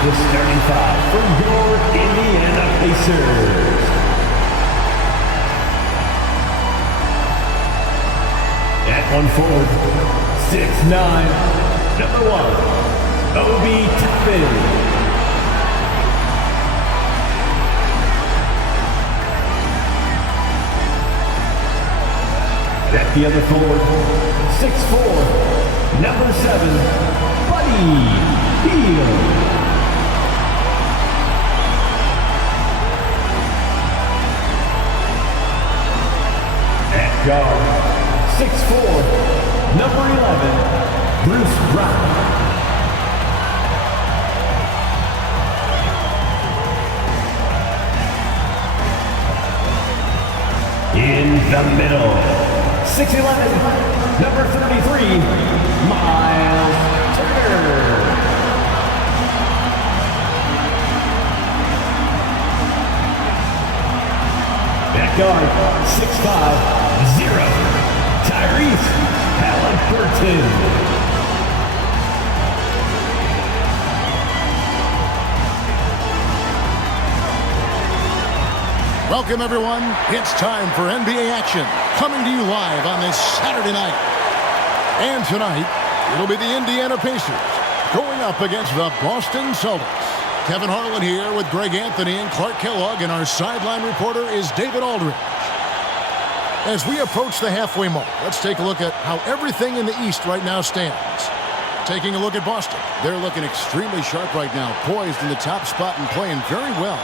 the starting five for your Indiana Pacers. At 1 forward, 6'9", number 1, Obi Toppin. At the other forward, 6'4", number 7, Buddy Hield. At guard, 6'4", number 11, Bruce Brown. In the middle, 6'11", number 33, Miles Turner. At guard, 6'5", 0, Tyrese Halliburton. Welcome, everyone. It's time for NBA action, coming to you live on this Saturday night. And tonight, it'll be the Indiana Pacers going up against the Boston Celtics. Kevin Harlan here with Greg Anthony and Clark Kellogg, and our sideline reporter is David Aldridge. As we approach the halfway mark, let's take a look at how everything in the East right now stands. Taking a look at Boston, they're looking extremely sharp right now, poised in the top spot and playing very well.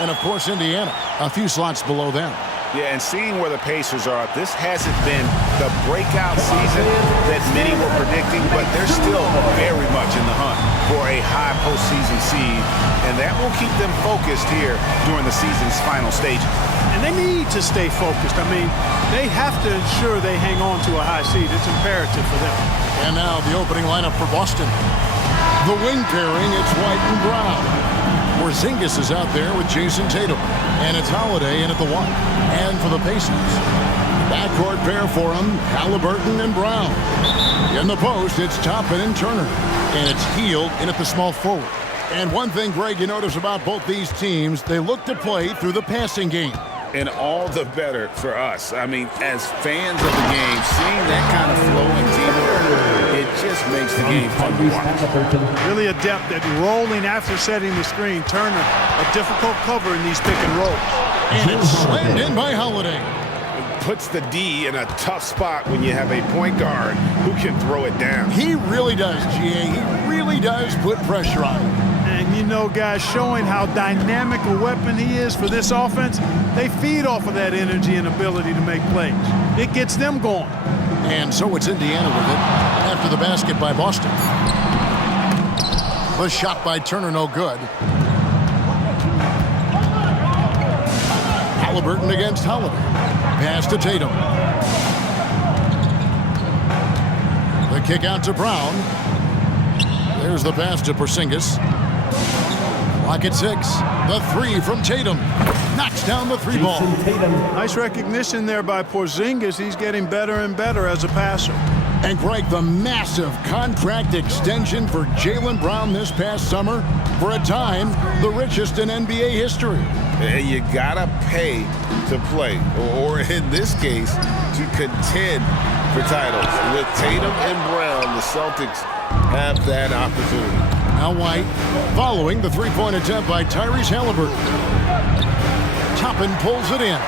And, of course, Indiana, a few slots below them. Yeah, and seeing where the Pacers are, this hasn't been the breakout season that many were predicting, but they're still very much in the hunt for a high postseason seed, and that will keep them focused here during the season's final stages. And they need to stay focused. I mean, they have to ensure they hang on to a high seed. It's imperative for them. And now the opening lineup for Boston. The wing pairing, it's White and Brown. Porzingis is out there with Jason Tatum. And it's Holiday in at the 1. And for the Pacers, backcourt pair for them, Halliburton and Brown. In the post, it's Toppin and Turner. And it's Hield in at the small forward. And one thing, Greg, you notice about both these teams, they look to play through the passing game. And all the better for us. I mean, as fans of the game, seeing that kind of flow and teamwork, it just makes the game fun to watch. Really adept at rolling after setting the screen. Turner, a difficult cover in these pick and rolls. And it's slammed in by Holiday. Puts the D in a tough spot when you have a point guard who can throw it down. He really does, GA. He really does put pressure on him. And you know, guys, showing how dynamic a weapon he is for this offense, they feed off of that energy and ability to make plays. It gets them going. And so it's Indiana with it after the basket by Boston. The shot by Turner, no good. Halliburton against Holiday. Pass to Tatum. The kick out to Brown. There's the pass to Porzingis. Clock at 6. The 3 from Tatum. Knocks down the 3 ball. Nice recognition there by Porzingis. He's getting better and better as a passer. And Greg, the massive contract extension for Jaylen Brown this past summer. For a time, the richest in NBA history. And you gotta pay to play, or in this case, to contend for titles. With Tatum and Brown, the Celtics have that opportunity. Now White, following the three-point attempt by Tyrese Halliburton. Toppin pulls it in.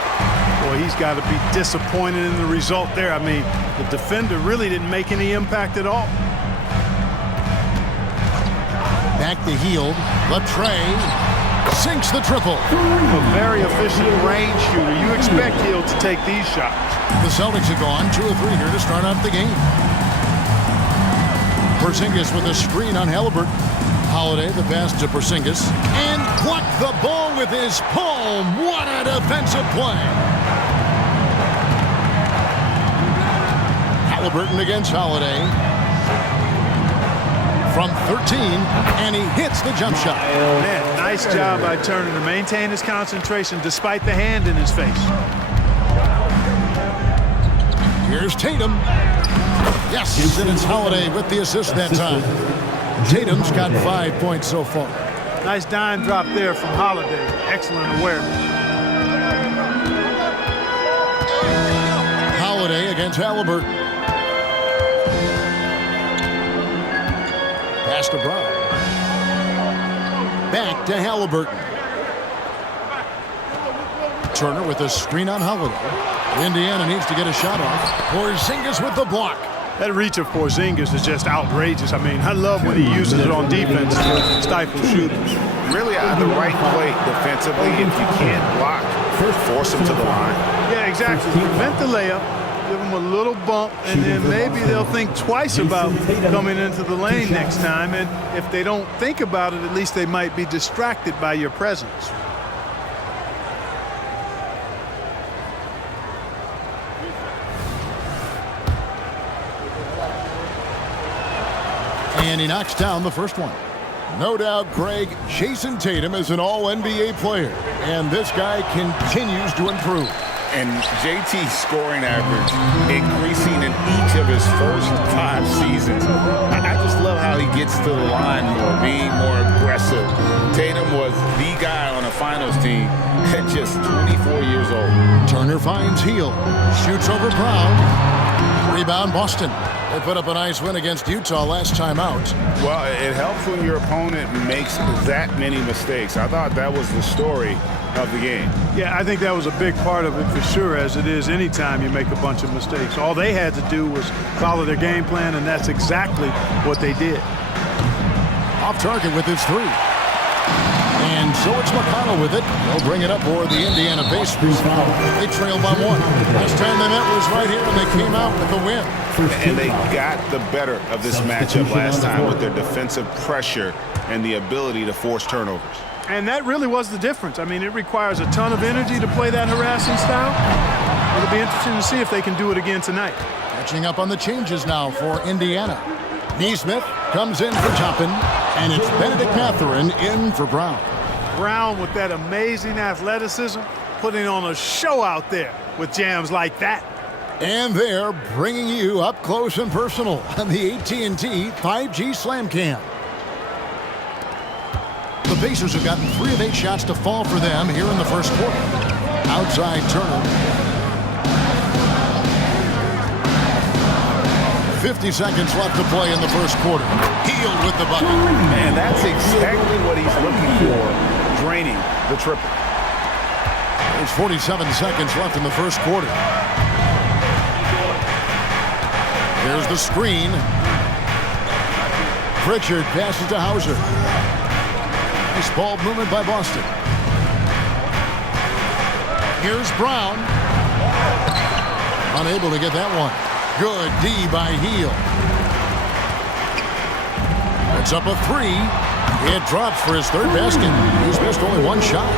Boy, he's got to be disappointed in the result there. I mean, the defender really didn't make any impact at all. Back to Hield. Latrey sinks the triple. A very efficient range shooter. You expect Hield to take these shots. The Celtics have gone 2 of 3 here to start out the game. Porzingis with a screen on Halliburton. Holiday, the pass to Porzingis. And plucked the ball with his palm. What a defensive play. Halliburton against Holiday. From 13, and he hits the jump shot. Man, nice job by Turner to maintain his concentration despite the hand in his face. Here's Tatum. Yes, and it's Holiday with the assist that time. Tatum's got 5 points so far. Nice dime drop there from Holiday. Excellent awareness. Holiday against Halliburton. Pass to Brown. Back to Halliburton. Turner with a screen on Holiday. Indiana needs to get a shot off. Porzingis with the block. That reach of Porzingis is just outrageous. I mean, I love when he uses it on defense to stifle shooters. Really out of the right play defensively. If you can't block, force him to the line. Yeah, exactly. Prevent the layup, give them a little bump, and then maybe they'll think twice about coming into the lane next time. And if they don't think about it, at least they might be distracted by your presence. And he knocks down the first one. No doubt, Greg, Jason Tatum is an all-NBA player, and this guy continues to improve. And JT's scoring average increasing in each of his first 5 seasons. I just love how he gets to the line more, being more aggressive. Tatum was the guy on a finals team at just 24 years old. Turner finds Hield, shoots over Brown. Rebound, Boston. They put up a nice win against Utah last time out. Well, it helps when your opponent makes that many mistakes. I thought that was the story of the game. Yeah, I think that was a big part of it for sure, as it is anytime you make a bunch of mistakes. All they had to do was follow their game plan, and that's exactly what they did. Off target with his 3. And so it's McConnell with it. They'll bring it up for the Indiana Pacers. They trail by 1. Last time they met was right here, and they came out with the win. And they got the better of this matchup last time with their defensive pressure and the ability to force turnovers. And that really was the difference. I mean, it requires a ton of energy to play that harassing style. It'll be interesting to see if they can do it again tonight. Catching up on the changes now for Indiana. Neesmith comes in for Toppin, and it's Benedict Mathurin in for Brown. Brown with that amazing athleticism, putting on a show out there with jams like that. And they're bringing you up close and personal on the AT&T 5G Slam Cam. The Pacers have gotten 3 of 8 shots to fall for them here in the first quarter. Outside Turner. 50 seconds left to play in the first quarter. Hield with the bucket. Man, that's exactly what he's looking for, draining the triple. There's 47 seconds left in the first quarter. There's the screen. Pritchard passes to Hauser. Nice ball movement by Boston. Here's Brown. Unable to get that one. Good D by Hield. It's up a 3. It drops for his 3rd basket. He's missed only 1 shot.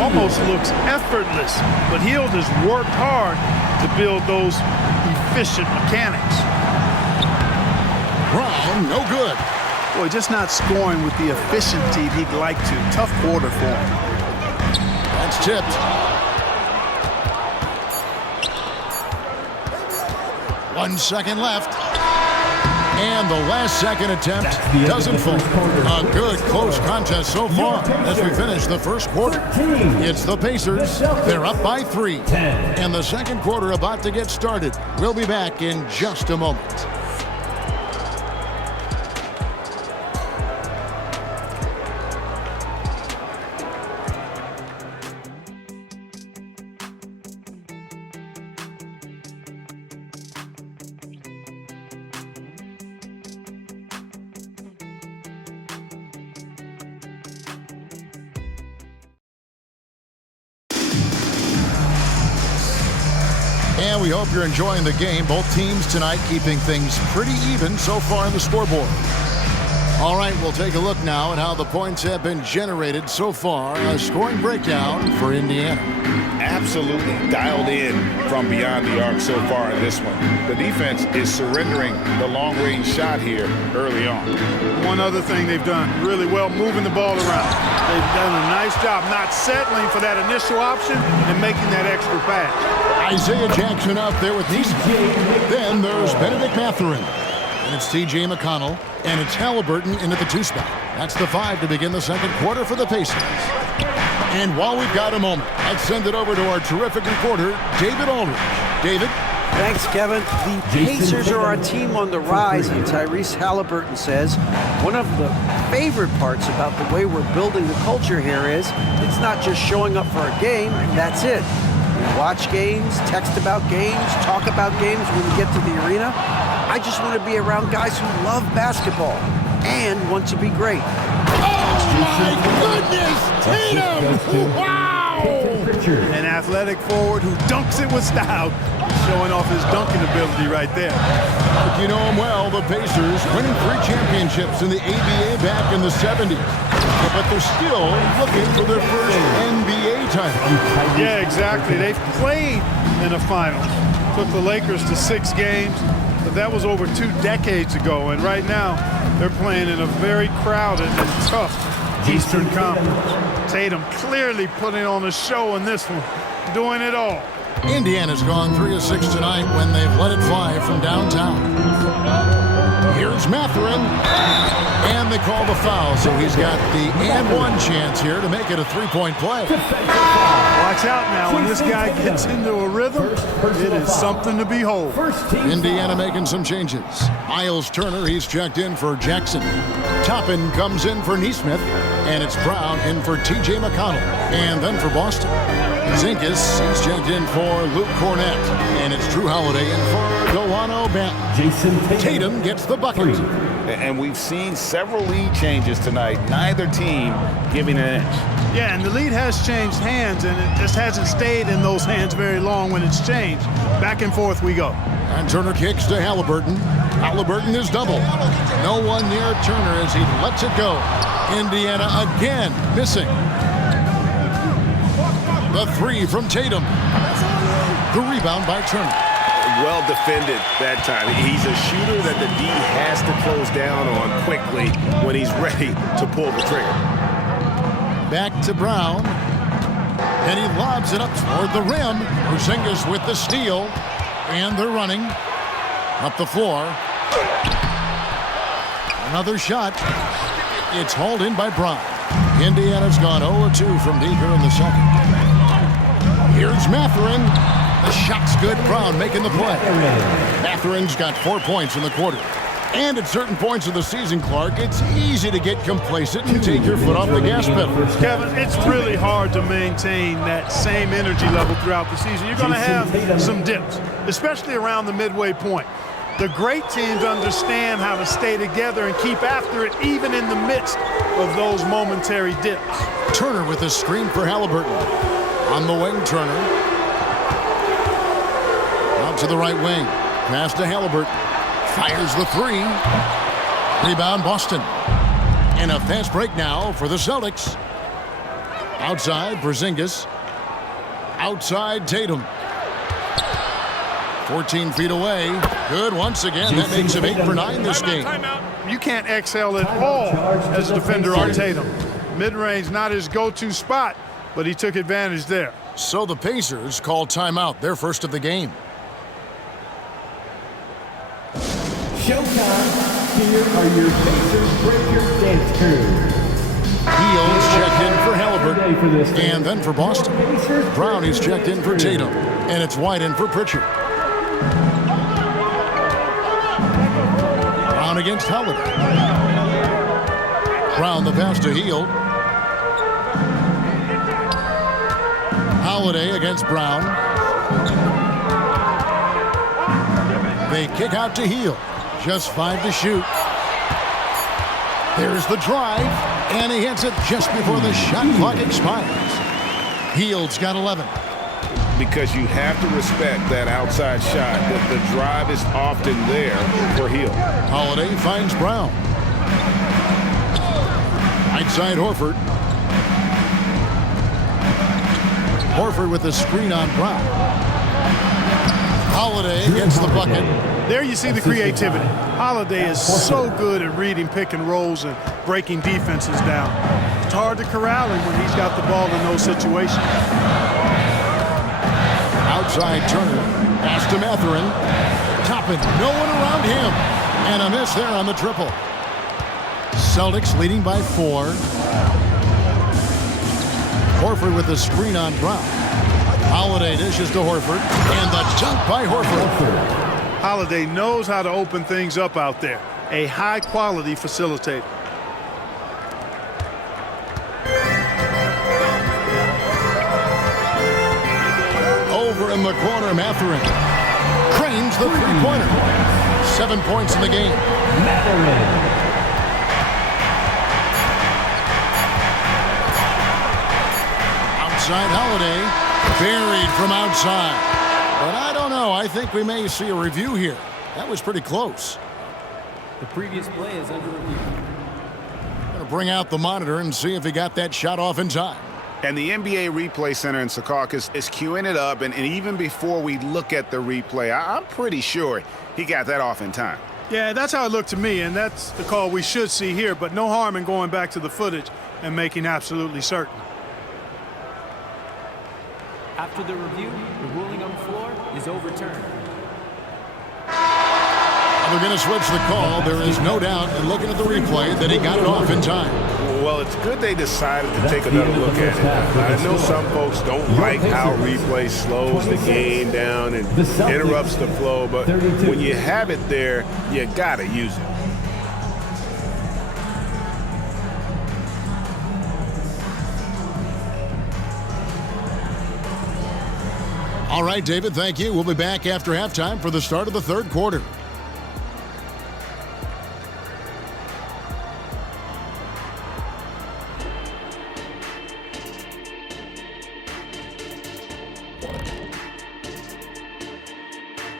Almost looks effortless, but Hield has worked hard to build those efficient mechanics. Brown, no good. Boy, just not scoring with the efficiency he'd like to. Tough quarter for him. That's tipped. 1 second left. And the last second attempt doesn't fall. A good close contest so far as we finish the first quarter. It's the Pacers. They're up by 3. And the second quarter about to get started. We'll be back in just a moment. And we hope you're enjoying the game. Both teams tonight keeping things pretty even so far in the scoreboard. All right, we'll take a look now at how the points have been generated so far. A scoring breakdown for Indiana. Absolutely dialed in from beyond the arc so far in this one. The defense is surrendering the long-range shot here early on. One other thing they've done really well, moving the ball around. They've done a nice job not settling for that initial option and making that extra pass. Isaiah Jackson out there with Neesmith. Then there's Benedict Mathurin. And it's T.J. McConnell. And it's Halliburton into the 2 spot. That's the 5 to begin the second quarter for the Pacers. And while we've got a moment, let's send it over to our terrific reporter, David Aldridge. David? Thanks, Kevin. The Pacers are a team on the rise, and Tyrese Halliburton says one of the favorite parts about the way we're building the culture here is it's not just showing up for a game, that's it. We watch games, text about games, talk about games when we get to the arena. I just want to be around guys who love basketball and want to be great. Oh, my goodness! Tatum! Wow! An athletic forward who dunks it with style, showing off his dunking ability right there. If you know him well, the Pacers winning 3 championships in the ABA back in the 70s. But they're still looking for their first NBA title. Yeah, exactly. They've played in the finals. Took the Lakers to 6 games, but that was over 2 decades ago. And right now, they're playing in a very crowded and tough Eastern Conference. Tatum clearly putting on a show in this one, doing it all. Indiana's gone 3 of 6 tonight when they've let it fly from downtown. Here's Mathurin, and they call the foul, so he's got the and-one chance here to make it a 3-point play. Watch out now, when this guy gets into a rhythm, it is something to behold. Indiana making some changes. Miles Turner, he's checked in for Jackson. Toppin comes in for Nesmith, and it's Brown in for T.J. McConnell. And then for Boston, Zinkas, he's checked in for Luke Cornett, and it's Drew Holiday in for Delano Banton. Tatum gets the bucket. And we've seen several lead changes tonight, neither team giving an inch. Yeah, and the lead has changed hands, and it just hasn't stayed in those hands very long when it's changed. Back and forth we go. And Turner kicks to Halliburton. Halliburton is double. No one near Turner as he lets it go. Indiana again missing. The 3 from Tatum. The rebound by Turner. Well defended that time. He's a shooter that the D has to close down on quickly when he's ready to pull the trigger. Back to Brown. And he lobs it up toward the rim. Porzingis with the steal. And they're running up the floor. Another shot. It's hauled in by Brown. Indiana's gone 0-2 from deep here in the second. Here's Mathurin. The shot's good. Brown making the play. Mathurin's got 4 points in the quarter. And at certain points of the season, Clark, it's easy to get complacent and take your foot off the gas pedal. Kevin, it's really hard to maintain that same energy level throughout the season. You're going to have some dips, especially around the midway point. The great teams understand how to stay together and keep after it, even in the midst of those momentary dips. Turner with a screen for Halliburton. On the wing, Turner. Out to the right wing. Pass to Halliburton. Fires the 3. Rebound, Boston. And a fast break now for the Celtics. Outside, Porzingis. Outside, Tatum. 14 feet away. Good once again. That makes him 8 for 9 this game. You can't exhale at all as a defender on Tatum. Mid-range, not his go-to spot, but he took advantage there. So the Pacers call timeout, their first of the game. Showtime. Here are your Pacers Breakers dance crew. Heels checked in for Halliburton. And then for Boston. Brown is checked in for Tatum. And it's White in for Pritchard. Brown against Holiday. Brown the pass to Hield. Holiday against Brown. They kick out to Hield. Just 5 to shoot. There's the drive, and he hits it just before the shot clock expires. Hield's got 11. Because you have to respect that outside shot. The drive is often there for Hield. Holiday finds Brown. Right side, Horford. Horford with the screen on Brown. Holiday gets the bucket. There you see the creativity. Holiday is so good at reading pick and rolls and breaking defenses down. It's hard to corral him when he's got the ball in those situations. Outside Turner. Pass to Mathurin. Toppin. No one around him. And a miss there on the triple. Celtics leading by 4. Horford with the screen on Brown. Holiday dishes to Horford. And the dunk by Horford. Holiday knows how to open things up out there. A high-quality facilitator. Over in the corner, Mathurin cranes the three-pointer. 7 points in the game. Outside Holiday, buried from outside. But I don't know. I think we may see a review here. That was pretty close. The previous play is under review. Going to bring out the monitor and see if he got that shot off in time. And the NBA Replay Center in Secaucus is queuing it up, and even before we look at the replay, I'm pretty sure he got that off in time. Yeah, that's how it looked to me, and that's the call we should see here, but no harm in going back to the footage and making absolutely certain. After the review, the ruling on the floor is overturned. They're going to switch the call. There is no doubt in looking at the replay that he got it off in time. Well, it's good they decided to take another look at it. I know some folks don't like how replay slows the game down and interrupts the flow, but when you have it there, you got to use it. All right, David, thank you. We'll be back after halftime for the start of the third quarter.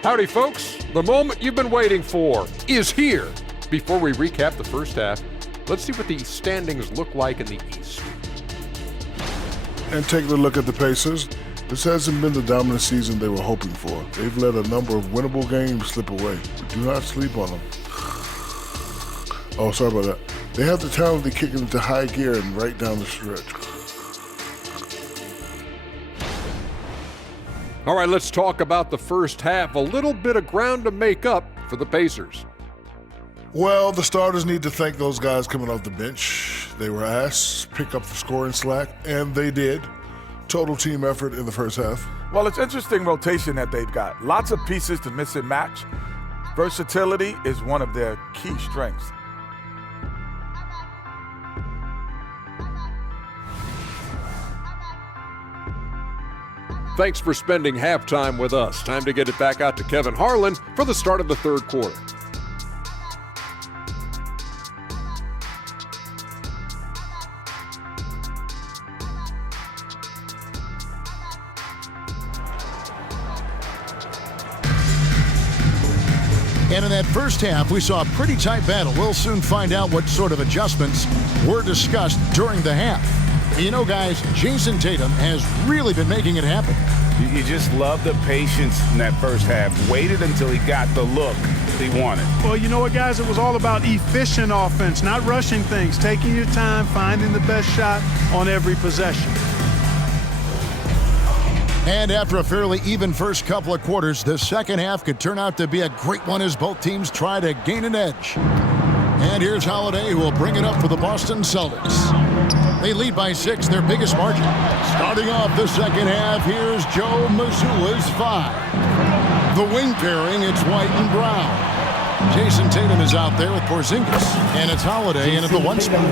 Howdy, folks. The moment you've been waiting for is here. Before we recap the first half, let's see what the standings look like in the East. And taking a look at the Pacers, this hasn't been the dominant season they were hoping for. They've let a number of winnable games slip away, but do not sleep on them. Oh, sorry about that. They have the talent to kick it into high gear and right down the stretch. All right, let's talk about the first half. A little bit of ground to make up for the Pacers. Well, the starters need to thank those guys coming off the bench. They were asked to pick up the scoring slack, and they did. Total team effort in the first half. Well, it's interesting rotation that they've got. Lots of pieces to mix and match. Versatility is one of their key strengths. Thanks for spending halftime with us. Time to get it back out to Kevin Harlan for the start of the third quarter. And in that first half, we saw a pretty tight battle. We'll soon find out what sort of adjustments were discussed during the half. You know, guys, Jason Tatum has really been making it happen. You just love the patience in that first half. Waited until he got the look he wanted. Well, you know what, guys? It was all about efficient offense, not rushing things, taking your time, finding the best shot on every possession. And after a fairly even first couple of quarters, the second half could turn out to be a great one as both teams try to gain an edge. And here's Holiday, who will bring it up for the Boston Celtics. They lead by 6, their biggest margin. Starting off the second half, here's Joe Mazzulla's 5. The wing pairing, it's White and Brown. Jason Tatum is out there with Porzingis, and it's Holiday in at the 1 spot.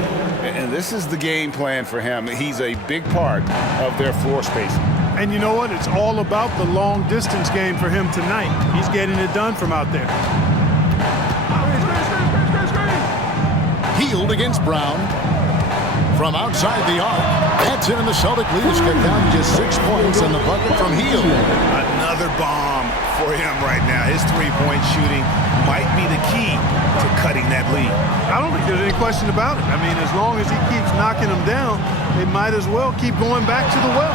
And this is the game plan for him. He's a big part of their floor spacing. And you know what? It's all about the long-distance game for him tonight. He's getting it done from out there. Healed against Brown. From outside the arc, that's in, and the Celtic lead is cut down to just 6 points on the bucket from Heald. Another bomb for him right now. His three-point shooting might be the key to cutting that lead. I don't think there's any question about it. I mean, as long as he keeps knocking them down, they might as well keep going back to the well.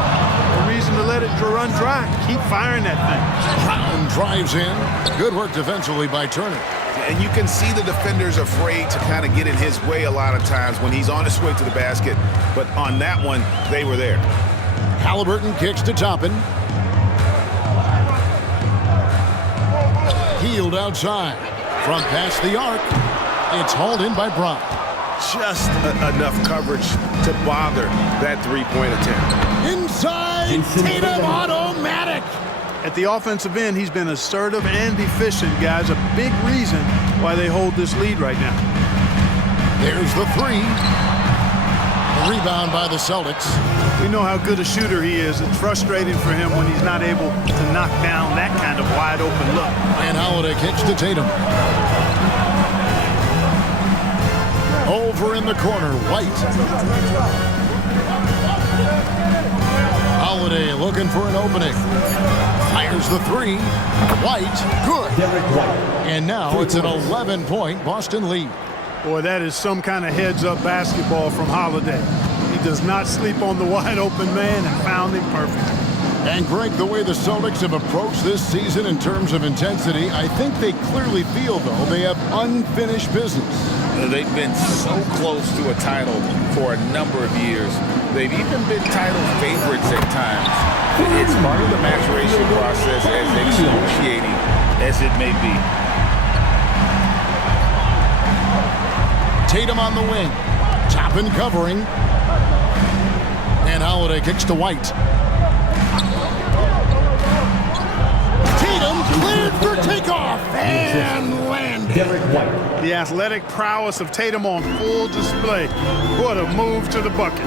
No reason to let it run dry. Keep firing that thing. Brown drives in. Good work defensively by Turner. And you can see the defenders afraid to kind of get in his way a lot of times when he's on his way to the basket. But on that one, they were there. Halliburton kicks to Toppin. Heald outside. From past the arc, it's hauled in by Brown. Just enough coverage to bother that three-point attempt. Inside, Tatum automatic. At the offensive end, he's been assertive and efficient, guys. A big reason why they hold this lead right now. There's the three. The rebound by the Celtics. We know how good a shooter he is. It's frustrating for him when he's not able to knock down that kind of wide open look. And Holiday kicks to Tatum. Over in the corner, White. Holiday looking for an opening. Fires the three. White, good. And now it's an 11-point Boston lead. Boy, that is some kind of heads-up basketball from Holiday. He does not sleep on the wide-open man and found him perfect. And Greg, the way the Celtics have approached this season in terms of intensity, I think they clearly feel, though, they have unfinished business. They've been so close to a title for a number of years. They've even been title favorites at times. It's part of the maturation process, as excruciating as it may be. Tatum on the wing. Toppin covering. And Holiday kicks to White. Tatum cleared for takeoff and landed. The athletic prowess of Tatum on full display. What a move to the bucket.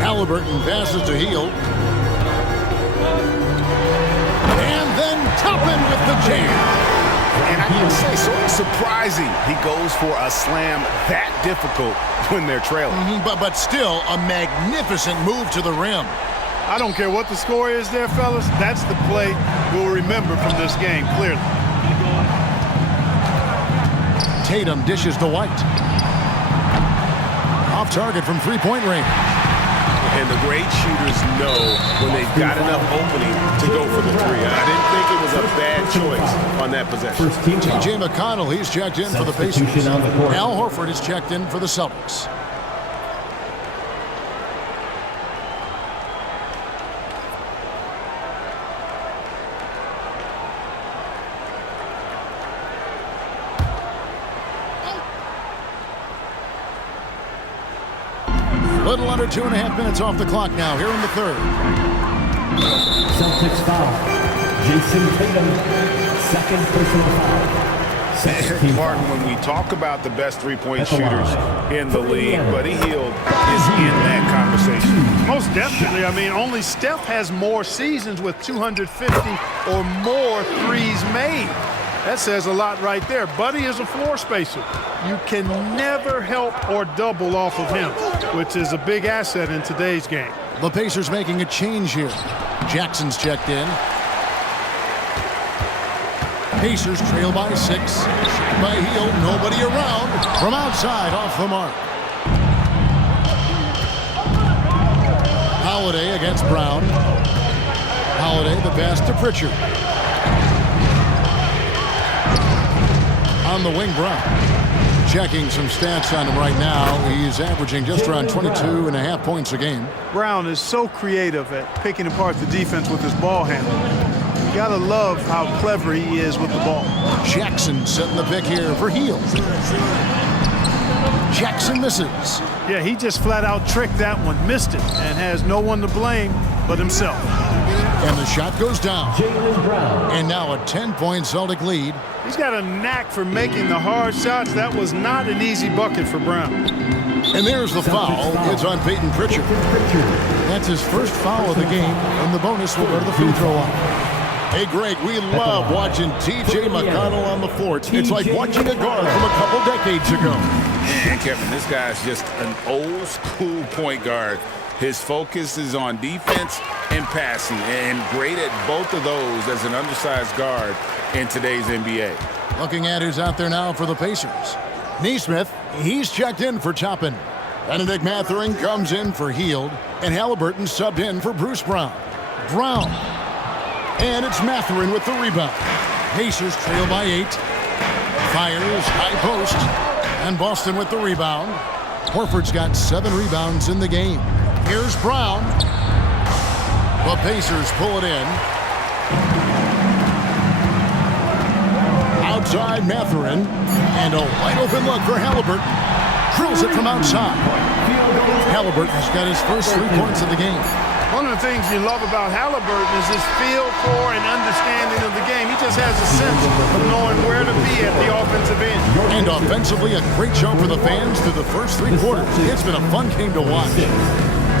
Halliburton passes to Hield. And then Toppin with the jam. And I can say, sort of surprising, he goes for a slam that difficult when they're trailing. But still a magnificent move to the rim. I don't care what the score is there, fellas. That's the play we'll remember from this game, clearly. Tatum dishes to White. Off target from three-point range. And the great shooters know when they've got enough opening to go for the three. I didn't think it was a bad choice on that possession. T.J. McConnell, he's checked in for the Pacers. Al Horford is checked in for the Celtics. Little under 2.5 minutes off the clock now, here in the third. Celtics foul. Jason Tatum, second personal foul. Martin, when we talk about the best three-point shooters in the league, Buddy Hield is in that conversation. Most definitely. I mean, only Steph has more seasons with 250 or more threes made. That says a lot right there. Buddy is a floor spacer. You can never help or double off of him, which is a big asset in today's game. The Pacers making a change here. Jackson's checked in. Pacers trail by 6. Shot by Hield. Nobody around. From outside, off the mark. Holiday against Brown. Holiday the pass to Pritchard. On the wing, Brown. Checking some stats on him right now. He's averaging just around 22.5 points a game. Brown is so creative at picking apart the defense with his ball handling. You gotta love how clever he is with the ball. Jackson setting the pick here for Hield. Jackson misses. Yeah, he just flat out tricked that one, missed it, and has no one to blame but himself. And the shot goes down. Jaylen Brown. And now a 10-point Celtic lead. He's got a knack for making the hard shots. That was not an easy bucket for Brown. And there's the foul. It's on Peyton Pritchard. That's his first foul of the game, and the bonus will go to the free throw line. Hey, Greg, we love watching T.J. McConnell on the floor. It's like watching a guard from a couple decades ago. Man, Kevin, this guy's just an old-school point guard. His focus is on defense and passing, and great at both of those as an undersized guard in today's NBA. Looking at who's out there now for the Pacers. Nesmith, he's checked in for Toppin. Benedict Mathurin comes in for Hield, and Halliburton subbed in for Bruce Brown. Brown. And it's Mathurin with the rebound. Pacers trail by 8. Fires, high post. And Boston with the rebound. Horford's got 7 rebounds in the game. Here's Brown. The Pacers pull it in. Outside Mathurin. And a wide open look for Halliburton. Drills it from outside. Halliburton's got his first 3 points of the game. One of the things you love about Halliburton is his feel for and understanding of the game. He just has a sense of knowing where to be at the offensive end. And offensively, a great show for the fans through the first 3 quarters. It's been a fun game to watch.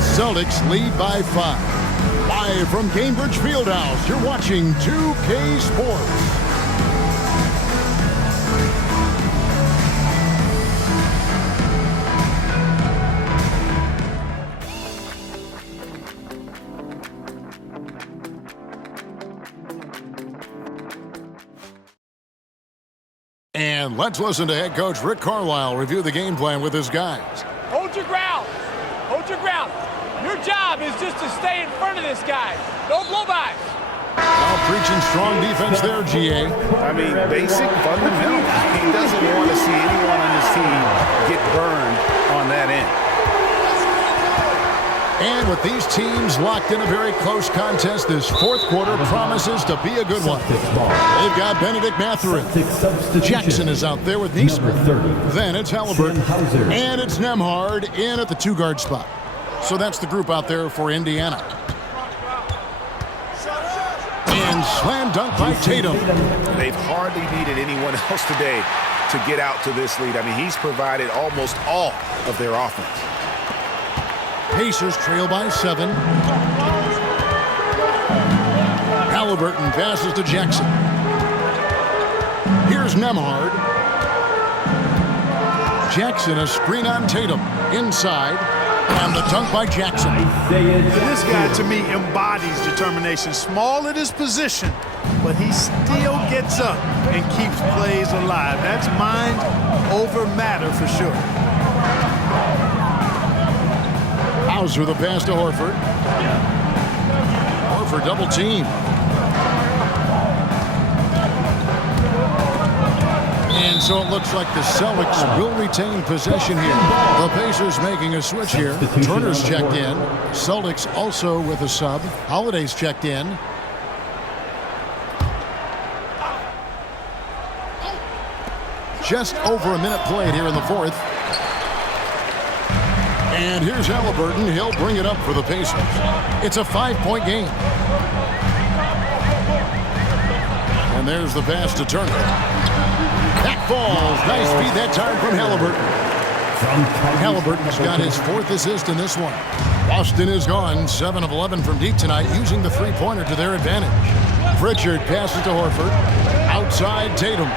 Celtics lead by 5. Live from Cambridge Fieldhouse, you're watching 2K Sports. And let's listen to head coach Rick Carlisle review the game plan with his guys. Hold your ground. Hold your ground. Your job is just to stay in front of this guy. Don't blow by. Now preaching strong defense there, GA. I mean, basic fundamentals. He doesn't want to see anyone on his team get burned on that end. And with these teams locked in a very close contest, this 4th quarter promises to be a good one. They've got Benedict Mathurin. Jackson is out there with Neesmith. Then it's Halliburton. And it's Nembhard in at the 2-guard spot. So that's the group out there for Indiana. And slam dunk by Tatum. They've hardly needed anyone else today to get out to this lead. I mean, he's provided almost all of their offense. Pacers trail by 7. Halliburton passes to Jackson. Here's Nembhard. Jackson, a screen on Tatum. Inside. And the dunk by Jackson. This guy, to me, embodies determination. Small at his position, but he still gets up and keeps plays alive. That's mind over matter for sure. Hauser the pass to Horford. Horford double team. And so it looks like the Celtics will retain possession here. The Pacers making a switch here. Turner's checked in. Celtics also with a sub. Holiday's checked in. Just over a minute played here in the 4th. And here's Halliburton. He'll bring it up for the Pacers. It's a 5-point game. And there's the pass to Turner. That falls. Nice feed that time from Halliburton. Halliburton's got his 4th assist in this one. Boston is gone 7 of 11 from deep tonight, using the 3-pointer to their advantage. Pritchard passes to Horford. Outside Tatum.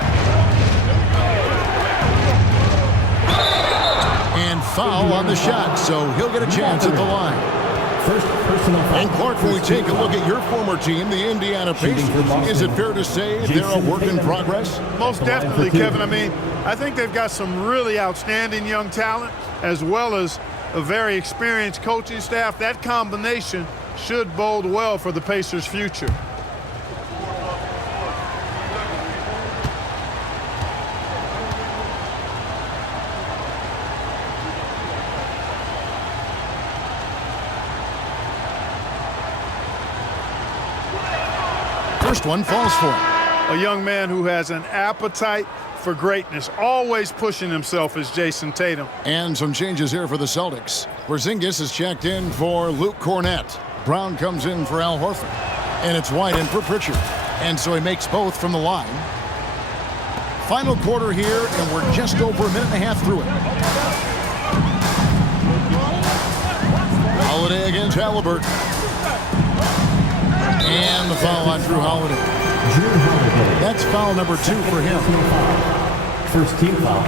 And foul on the shot, so he'll get a chance at the line. And Clark, when we take a look at your former team, the Indiana Pacers, is it fair to say they're a work in progress? Most definitely, Kevin. I mean, I think they've got some really outstanding young talent, as well as a very experienced coaching staff. That combination should bode well for the Pacers' future. First one falls for him. A young man who has an appetite for greatness, always pushing himself, is Jason Tatum. And some changes here for the Celtics. Porzingis is checked in for Luke Cornett. Brown comes in for Al Horford. And it's wide in for Pritchard. And so he makes both from the line. Final quarter here, and we're just over a minute and a half through it. Holiday against Halliburton. And the foul on Drew Holiday. That's foul number 2 for him. First team foul.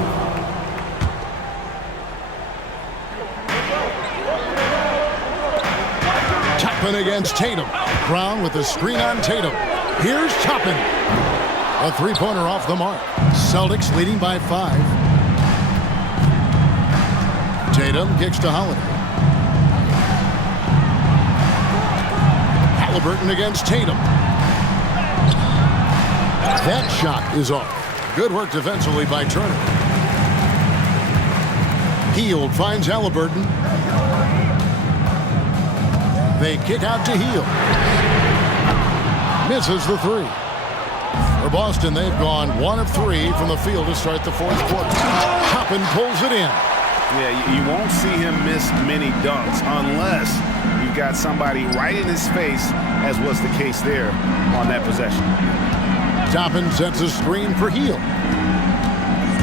Toppin against Tatum. Brown with the screen on Tatum. Here's Toppin. A 3-pointer off the mark. Celtics leading by 5. Tatum kicks to Holiday. Halliburton against Tatum. That shot is off. Good work defensively by Turner. Hield finds Halliburton. They kick out to Hield. Misses the 3. For Boston, they've gone 1 of 3 from the field to start the fourth quarter. Toppin pulls it in. Yeah, you won't see him miss many dunks unless you've got somebody right in his face, as was the case there on that possession. Toppin sets a screen for Heel.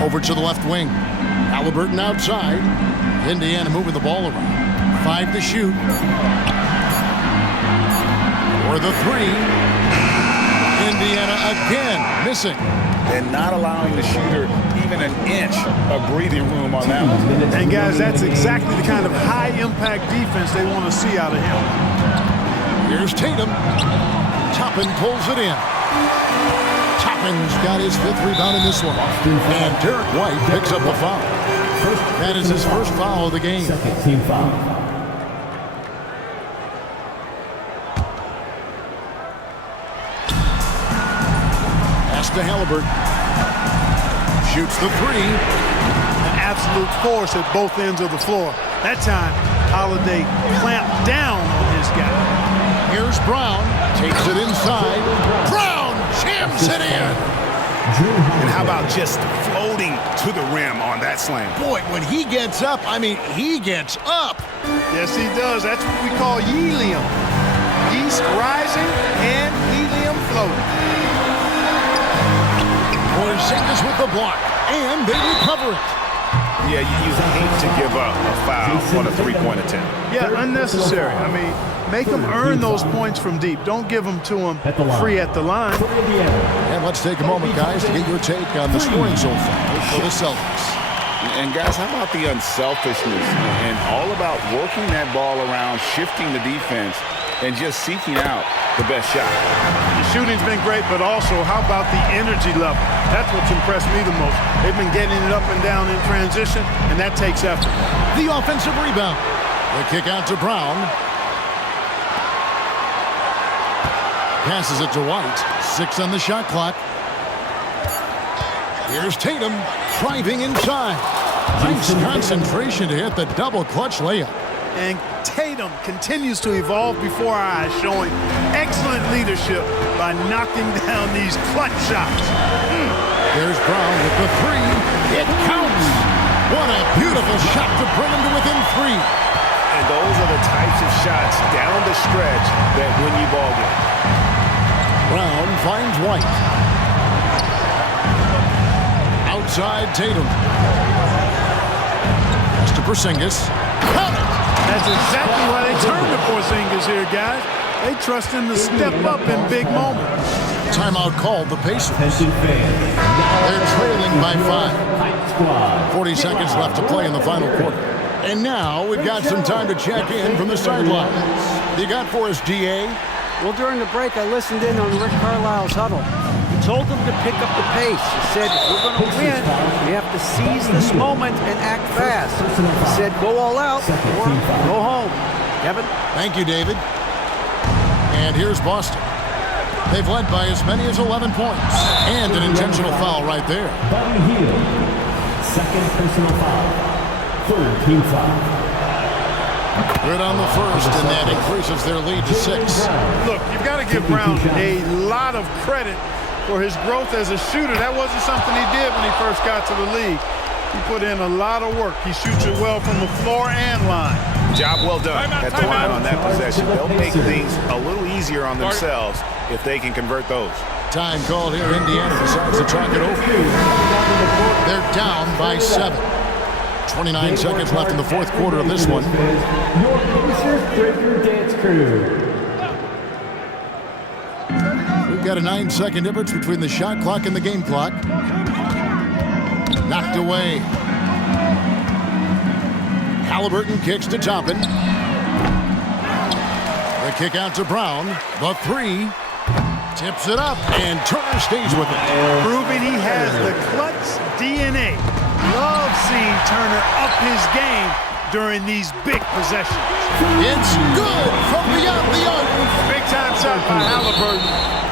Over to the left wing. Halliburton outside. Indiana moving the ball around. 5 to shoot. For the 3. Indiana again missing. And not allowing the shooter even an inch of breathing room on that one. And guys, that's exactly the kind of high-impact defense they want to see out of him. Here's Tatum. Toppin pulls it in. Toppin's got his 5th rebound in this one. And Derek White picks up the foul. That is his first foul of the game. Second team foul. To Halliburton. Shoots the 3. An absolute force at both ends of the floor. That time, Holiday clamped down on his guy. Here's Brown. Takes it inside. Brown jams it in. And how about just floating to the rim on that slam? Boy, when he gets up, I mean, he gets up. Yes, he does. That's what we call helium. East rising and helium floating. Porzingis with the block, and they recover it. Yeah, you hate to give up a foul on a three-point attempt. Yeah, unnecessary. I mean, make them earn those points from deep. Don't give them to them free at the line. And let's take a moment, guys, to get your take on the scoring so far for the Celtics. And guys, how about the unselfishness and all about working that ball around, shifting the defense, and just seeking out the best shot. The shooting's been great, but also how about the energy level? That's what's impressed me the most. They've been getting it up and down in transition, and that takes effort. The offensive rebound. The kick out to Brown. Passes it to White. 6 on the shot clock. Here's Tatum driving inside. Nice concentration to hit the double clutch layup. And Tatum continues to evolve before our eyes, showing excellent leadership by knocking down these clutch shots. There's Brown with the 3. It counts. What a beautiful shot to bring him to within 3. And those are the types of shots down the stretch that win you ball games. Brown finds White. Outside Tatum. Pass to Porzingis. Count it. That's exactly why they turned to Porzingis here, guys. They trust him to step up in big moments. Timeout called the Pacers. They're trailing by 5. 40 seconds left to play in the final quarter. And now we've got some time to check in from the sidelines. You got for us, DA? Well, during the break, I listened in on Rick Carlisle's huddle. He told them to pick up the pace. He said, if we're going to win, we have to seize this moment and act fast. He said, go all out or go home. Kevin? Thank you, David. And here's Boston. They've led by as many as 11 points. And an intentional foul right there. Buddy Hield. Second personal foul. Third team foul. Good on the first, and that increases their lead to 6. Look, you've got to give Brown a lot of credit for his growth as a shooter. That wasn't something he did when he first got to the league. He put in a lot of work. He shoots it well from the floor and line. Job well done at the line on that possession. They'll make things a little easier on themselves if they can convert those. Time called here. Indiana decides to talk it over. They're down by 7. 29 seconds left in the fourth quarter of this one. Your Pacers Breaker Dance Crew. We've got a 9-second difference between the shot clock and the game clock. Knocked away. Halliburton kicks to Toppin. The kick out to Brown. The 3. Tips it up, and Turner stays with it. Proving he has the clutch DNA. Love seeing Turner up his game during these big possessions. It's good from beyond the arc. Big time shot by Halliburton.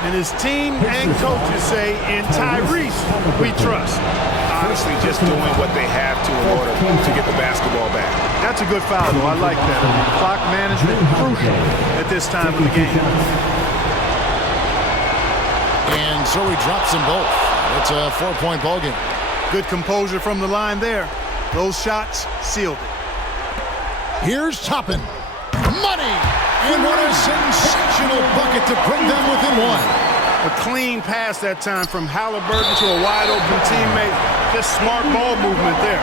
And his team and coaches say, in Tyrese, we trust. Honestly, just doing what they have to in order to get the basketball back. That's a good foul, though. I like that. Clock management crucial at this time of the game. And so he drops them both. It's a 4-point ball game. Good composure from the line there. Those shots sealed it. Here's Toppin. Money! And what a sensational bucket to bring them within one. A clean pass that time from Halliburton to a wide-open teammate. Just smart ball movement there.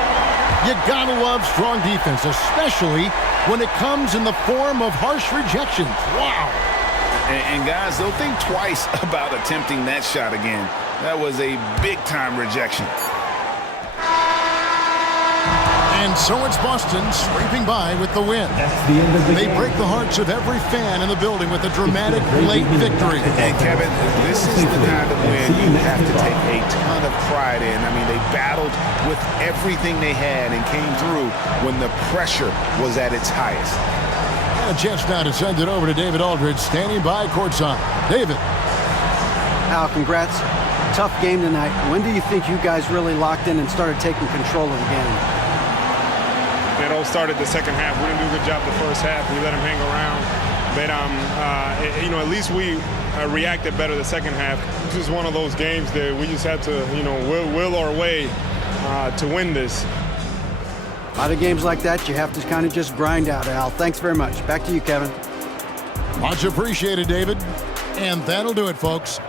You gotta love strong defense, especially when it comes in the form of harsh rejections. Wow. And guys, they'll think twice about attempting that shot again. That was a big-time rejection. And so it's Boston scraping by with the win. They break the hearts of every fan in the building with a dramatic late victory. And Kevin, this is the kind of win you have to take a ton of pride in. I mean, they battled with everything they had and came through when the pressure was at its highest. And a chance now to send it over to David Aldridge, standing by courtside. David. Al, congrats. Tough game tonight. When do you think you guys really locked in and started taking control of the game? It all started the second half. We didn't do a good job the first half. We let them hang around. But, at least we reacted better the second half. This is one of those games that we just had to, will our way to win this. A lot of games like that, you have to kind of just grind out, Al. Thanks very much. Back to you, Kevin. Much appreciated, David. And that'll do it, folks.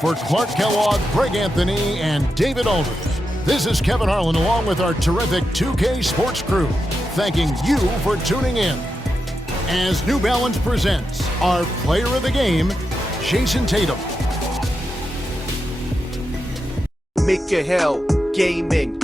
For Clark Kellogg, Greg Anthony, and David Aldridge, this is Kevin Harlan along with our terrific 2K Sports crew, thanking you for tuning in. As New Balance presents our player of the game, Jason Tatum. Make your hell gaming